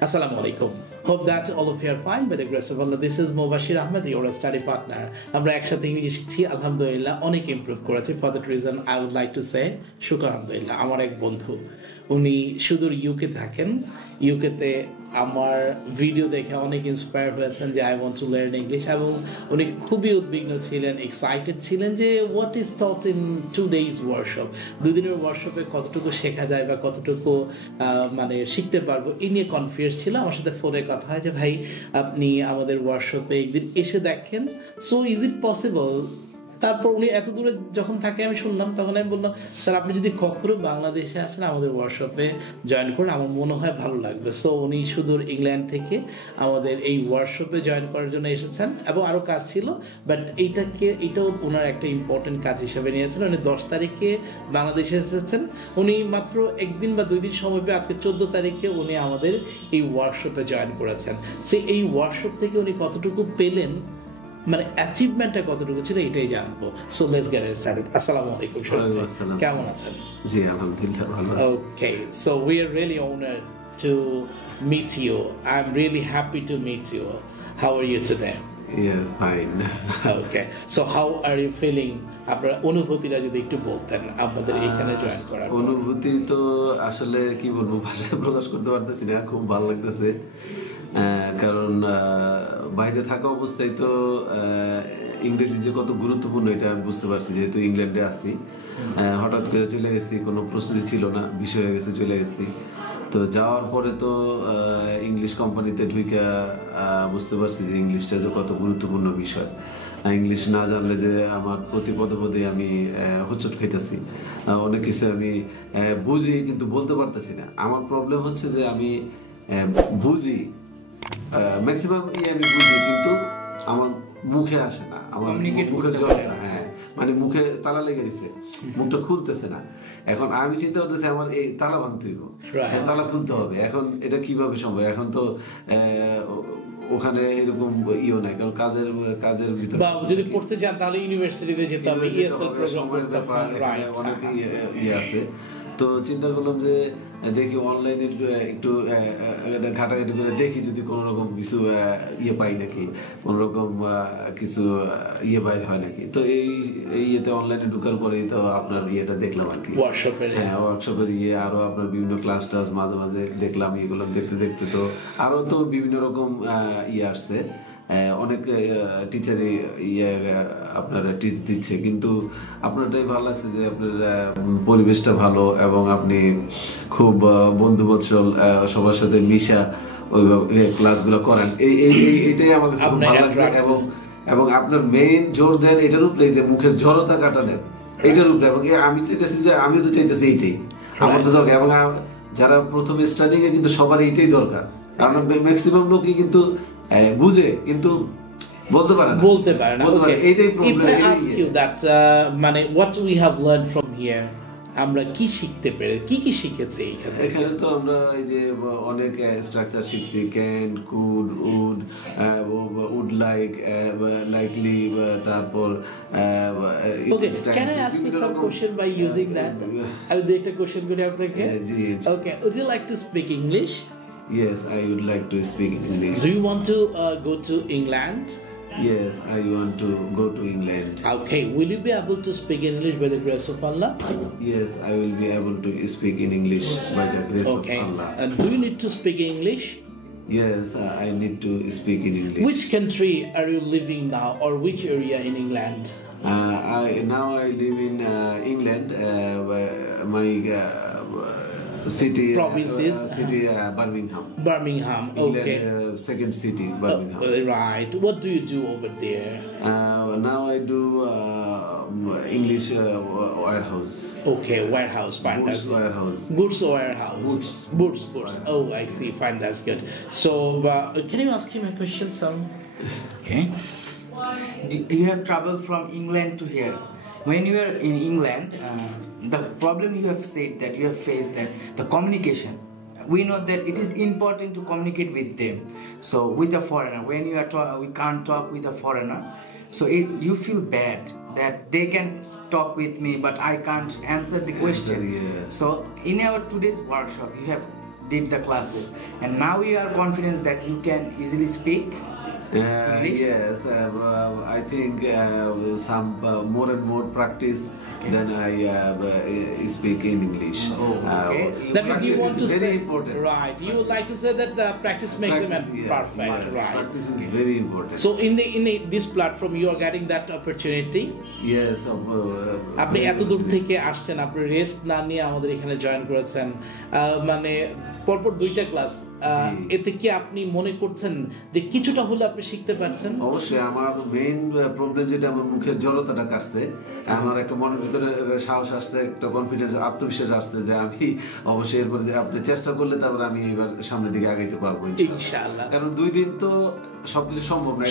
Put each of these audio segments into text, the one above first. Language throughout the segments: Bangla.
Assalamu alaikum. Hope that all of you are fine by the grace of Allah. This is Mubashir Ahmed, your study partner. আমরা একসাথে ইংলিশ শিখছি আলহামদুলিল্লাহ অনেক ইমপ্রুভ করেছি for that reason I would like to say শুকর আলহামদুলিল্লাহ। আমার এক বন্ধু উনি সুদূর ইউকে থাকেন, ইউকেতে আমার ভিডিও দেখে অনেক ইন্সপায়ার হয়েছেন যে I want to learn English, এবং উনি খুবই উদ্বিগ্ন ছিলেন, এক্সাইটেড ছিলেন যে what is taught in 2 days workshop, দুদিনের ওয়ার্কশপে কতটুকু শেখা যায় বা কতটুকু মানে শিখতে পারবো এই নিয়ে কনফিউজ ছিল। আমার সাথে ফোনে কথা হয় যে ভাই আপনি আমাদের ওয়ার্কশপে একদিন এসে দেখেন, সো ইজ ইট পসিবল। তারপর উনি এত দূরে যখন থাকে আমি শুনলাম, তখন আমি বললাম স্যার আপনি যদি কখনো বাংলাদেশে আসেন আমাদের ওয়ার্কশপে জয়েন করেন, আমার মনে হয় ভালো লাগবে। সো উনি সুদূর ইংল্যান্ড থেকে আমাদের এই ওয়ার্কশপে জয়েন করার জন্য এসেছেন, এবং আরও কাজ ছিল, বাট এইটাও ওনার একটা ইম্পর্টেন্ট কাজ হিসেবে নিয়েছেন। উনি 10 তারিখে বাংলাদেশে এসেছেন, উনি মাত্র একদিন বা 2 দিন সময় পেয়ে আজকে 14 তারিখে উনি আমাদের এই ওয়ার্কশপে জয়েন করেছেন। সে এই ওয়ার্কশপ থেকে উনি কতটুকু পেলেন, মানে অ্যাচিভমেন্টটা কতটুকু ছিল এটাই জানবো। So let's get started. আসসালামু আলাইকুম, কেমন আছেন? জি আলহামদুলিল্লাহ ভালো আছি। Okay, so we are really honoured to meet you. I am really happy to meet you. How are you today? Yes, fine. Okay, so how are you feeling? আপনার অনুভূতিটা যদি একটু বলতেন আমাদের এখানে জয়েন করার। অনুভূতি তো আসলে কি বলবো, ভাষায় প্রকাশ করতে পারতেছি না, খুব ভালো লাগতেছে। কারণ বাইরে থাকা অবস্থায় তো ইংরেজি যে কত গুরুত্বপূর্ণ এটা আমি বুঝতে পারছি, যেহেতু ইংল্যান্ডে আছি। হঠাৎ করে চলে গেছি, কোনো প্রস্তুতি ছিল না, বিষয় হয়ে গেছে, চলে গেছি। তো যাওয়ার পরে তো ইংলিশ কোম্পানিতে ঢুইকা বুঝতে পারছি যে ইংলিশটা যে কত গুরুত্বপূর্ণ বিষয়। ইংলিশ না জানলে যে আমার প্রতি পদে আমি হোঁচট খাইতেছি, অনেক কিছু আমি বুঝি কিন্তু বলতে পারতেছি না। আমার প্রবলেম হচ্ছে যে আমি বুঝি, ম্যাক্সিমাম আমি বুঝি, কিন্তু আমার মুখে আসে না, আমার মুখের জলটা, হ্যাঁ মানে মুখে তালা লেগে গেছে, মুখটা খুলতেছে না। এখন আমি চিন্তা করতেছি আমার এই তালা ভাঙতে হইব, তালা খুলতে হবে। এখন এটা কিভাবে সম্ভব? এখন তো ওখানে এরকম ইও নাই, কারণ কাজের ভিতরে যদি পড়তে যান তাহলে ইউনিভার্সিটিতে যেতে হবে, ইএসএল প্রোগ্রাম ব্যাপার অনেক ইয়ে আছে। তো চিন্তা করলাম যে দেখি অনলাইনে একটু ঘাটাঘাটি করে দেখি যদি কোনো রকম কিছু ইয়ে পাই নাকি, কোনো রকম কিছু ইয়ে বাইর হয় নাকি। তো এই ইয়েতে অনলাইনে ঢুকার পরেই তো আপনার ইয়েটা দেখলাম আর কি, ওয়ার্কশপের ইয়ে, আরো আপনার বিভিন্ন ক্লাস টাস মাঝে মাঝে দেখলাম। এগুলো দেখতে দেখতে তো আরো তো বিভিন্ন রকম ইয়ে আসছে, অনেক টিচারই ইয়ে আপনারা টিচ দিচ্ছে, কিন্তু আপনারটাই ভালো লাগছে যে আপনার পরিবেশটা ভালো, এবং আপনি খুব বন্ধুবৎসল, সবার সাথে মিশা ওইভাবে ক্লাসগুলো করেন। এইটাই আমার কাছে খুব ভালো লাগছে। এবং আপনার মেইন জোর দেন এটার উপরে যে মুখের জড়তা কাটালেন এটার উপরে, এবং আমি চাইতেছি যে আমিও তো চাইতেছি এইটাই আমার তো দরকার। এবং যারা প্রথমে স্টার্টিং এ কিন্তু সবার এইটাই দরকার, কারণ ম্যাক্সিমাম লোকই কিন্তু বুঝে কিন্তু বলতে পারে না। এইটাই problem. If I ask you that মানে what we have learned from here, আমরা কি শিখতে পেরে, কি শিখেছি এখানে? তো আমরা এই যে অনেক স্ট্রাকচার শিখছি, can, could, would like, likely, তারপর Okay, can I ask you some question by using that? আমি একটা কোশ্চেন করি আপনাকে। জি। Okay, would you like to speak English? Yes, I would like to speak in English. Do you want to go to England? Yes, I want to go to England. Okay, will you be able to speak English by the grace of Allah? Yes, I will be able to speak in English by the grace of Allah. And do you need to speak English? Yes, I need to speak in English. Which country are you living now, or which area in England? Now I live in England. My city, provinces, Birmingham. England, okay, second city, Birmingham. Right. What do you do over there? Now I do English warehouse. Okay, warehouse. Fine. Goods warehouse. Goods warehouse. Goods. Oh, I see. Fine. That's good. So, can you ask him a question, Sam? Okay. You have traveled from England to here. When you are in England, the problem you have said that you have faced, that the communication, we know that it is important to communicate with them. So with a foreigner, when you are we can't talk with a foreigner, so you feel bad that they can talk with me but I can't answer the question. Yeah. So in our today's workshop you have did the classes, and now you are confident that you can easily speak English? Yes, I think some more and more practice, then I speak in English. Okay. That means you Practice want to is very say, important. right? You would like to say that practice makes a man Practice, yes, perfect, yes, right? Practice is very important. So this platform, you are getting that opportunity. Yes. আপনি এত দূর থেকে আসছেন, আপনি রেস্ট না নিয়ে আমাদের এখানে জয়েন করেছেন, মানে পরপর 2টা ক্লাস, এতে কি আপনি মনে করছেন যে কিছুটা হলে আপনি শিখতে পারছেন? অবশ্যই আমার মেইন প্রবলেম যেটা আমার মুখের জড়তাটা কাটছে, আমার একটা মনের ভিতরে সাহস আসছে, একটা কনফিডেন্স, আত্মবিশ্বাস আসছে যে আমি অবশ্যই এরপর যে আপনি চেষ্টা করলে তারপরে আমি এবার সামনের দিকে আগাইতে পারবো ইনশাআল্লাহ। কারণ 2 দিন তো সবকিছু সম্ভব না,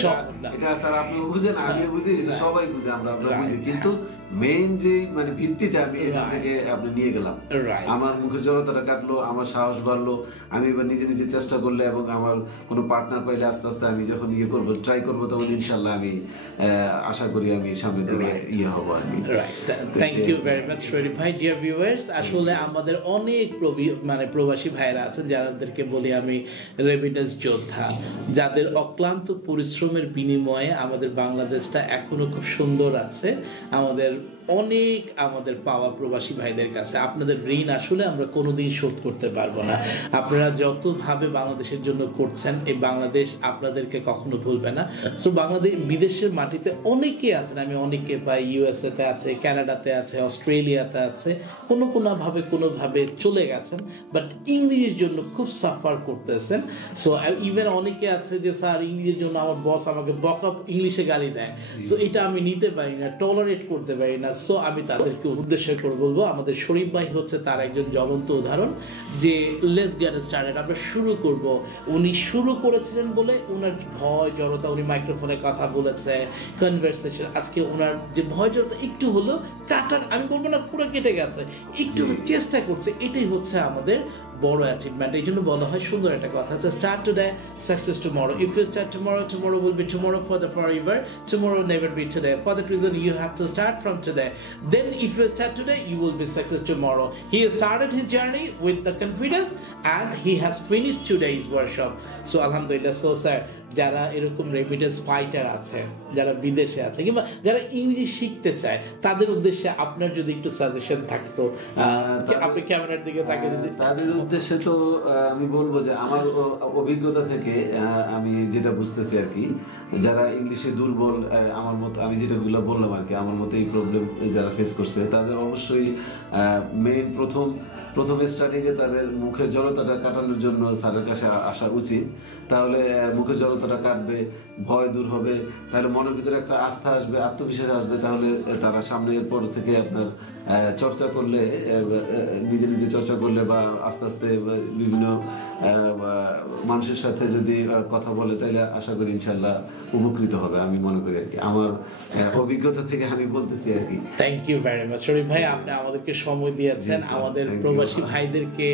এটা স্যার আপনি বুঝেন, আমি বুঝি, এটা সবাই বুঝে, আমরা বুঝি, কিন্তু মেইন যে মানে ভিত্তিটা আমি এখান থেকে আপনি নিয়ে গেলাম, আমার মুখের জড়তাটা কাটলো, আমার সাহস বাড়লো, আমি এবার নিজে নিজে চেষ্টা করলে এবং আমার কোনো পার্টনার পাইলে আস্তে আস্তে আমি যখন করবো, ট্রাই করবো, তখন ইনশাল্লাহ আমি আশা করি আমি সামনের দিকে হবো আর কি। থ্যাংক ইউ ভেরি মাচ শরীফ ভাই। ডিয়ার ভিউয়ার্স, আসলে আমাদের অনেক প্রবাসী ভাইরা আছেন যাদেরকে বলি আমি রেমিটেন্স যোদ্ধা, যাদের অক্লান্ত পরিশ্রমের বিনিময়ে আমাদের বাংলাদেশটা এখনো খুব সুন্দর আছে। আমাদের পাওয়া প্রবাসী ভাইদের কাছে আপনাদের ঋণ আসলে আমরা কোনোদিন শোধ করতে পারবো না। আপনারা যতভাবে বাংলাদেশের জন্য করছেন, এই বাংলাদেশ আপনাদেরকে কখনো ভুলবে না। সো বাংলাদেশ, বিদেশের মাটিতে অনেকে আছেন, আমি অনেকে পাই, USA তে আছে, কানাডাতে আছে, অস্ট্রেলিয়াতে আছে, কোনোভাবে চলে গেছেন, বাট ইংরেজির জন্য খুব সাফার করতেছেন। সো ইভেন অনেকে আছে যে স্যার ইংরেজির জন্য আমার বস আমাকে বকা ইংলিশে গালি দেয়, সো এটা আমি নিতে পারি না, টলারেট করতে পারি না। সো আমি তাদেরকে উদ্দেশ্য করে বলবো, আমাদের শরীফ ভাই হচ্ছে তার একজন জ্বলন্ত উদাহরণ যে লেটস গেট স্টার্টেড, আমরা শুরু করব। উনি শুরু করেছিলেন বলে ওনার ভয় জড়তা, উনি মাইক্রোফোনে কথা বলেছে, কনভারসেশন, আজকে ওনার যে ভয় জড়তা একটু হলো কাটার, আমি বলবো না পুরো কেটে গেছে, একটু চেষ্টা করছে, এটাই হচ্ছে আমাদের বড় অ্যাচিভমেন্ট। এই জন্য বলা হয় সুন্দর একটা কথা আছে, start today success tomorrow. If you start tomorrow, tomorrow will be tomorrow for the forever, tomorrow never be today. For that reason you have to start from today. Then if you start today, you will be success tomorrow. He started his journey with the confidence and he has finished today's workshop. So alhamdulillah. So sir, যারা এরকম রেমিটেন্স ফাইটার আছে, যারা বিদেশে আছে কিংবা যারা ইংরেজি শিখতে চায়, তাদের উদ্দেশ্যে আপনার যদি একটু সাজেশন থাকতো, আপনি ক্যামেরার দিকে তাকে যদি। তাদের উদ্দেশ্যে তো আমি বলবো যে আমার অভিজ্ঞতা থেকে আমি যেটা বুঝতেছি আর কি, যারা ইংলিশে দুর্বল, আমার মতো আমি যেটাগুলো বললাম আর কি, আমার মতো এই প্রবলেম যারা ফেস করছে, তাদের অবশ্যই মেইন প্রথমে স্টার্টিংয়ে তাদের মুখের জড়তাটা কাটানোর জন্য স্যারের কাছে আসা উচিত। তাহলে মুখের জড়তাটা কাটবে, ভয় দূর হবে, তাহলে মনের ভিতরে একটা আস্থা আসবে, আত্মবিশ্বাস আসবে। তাহলে তারা সামনের পর থেকে আপনার চর্চা করলে, নিজে নিজে চর্চা করলে বা আস্তে আস্তে বিভিন্ন মানুষের সাথে যদি কথা বলে, তাহলে আশা করি ইনশাল্লাহ উপকৃত হবে, আমি মনে করি আর কি, আমার অভিজ্ঞতা থেকে আমি বলতেছি আর কি। থ্যাংক ইউ ভেরি মাচ শরীফ ভাই, আপনি আমাদেরকে সময় দিয়েছেন, আমাদের প্রবাসী ভাইদেরকে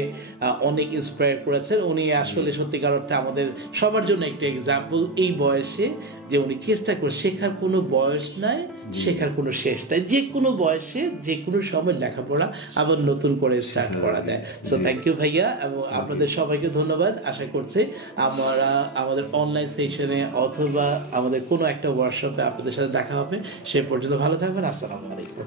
অনেক ইন্সপায়ার করেছেন। উনি আসলে সত্যিকার অর্থে আমাদের সবার জন্য একটা এক্সাম্পল, এই বয়সে যে উনি চেষ্টা করে, শেখার কোনো বয়স নাই, শেখার কোনো শেষ নাই, যে কোনো বয়সে যে কোনো সময় লেখাপড়া আবার নতুন করে স্টার্ট করা যায়। সো থ্যাংক ইউ ভাইয়া, এবং আপনাদের সবাইকে ধন্যবাদ। আশা করছি আমরা আমাদের অনলাইন সেশনে অথবা আমাদের কোনো একটা ওয়ার্কশপে আপনাদের সাথে দেখা হবে। সে পর্যন্ত ভালো থাকবেন। আসসালামু আলাইকুম।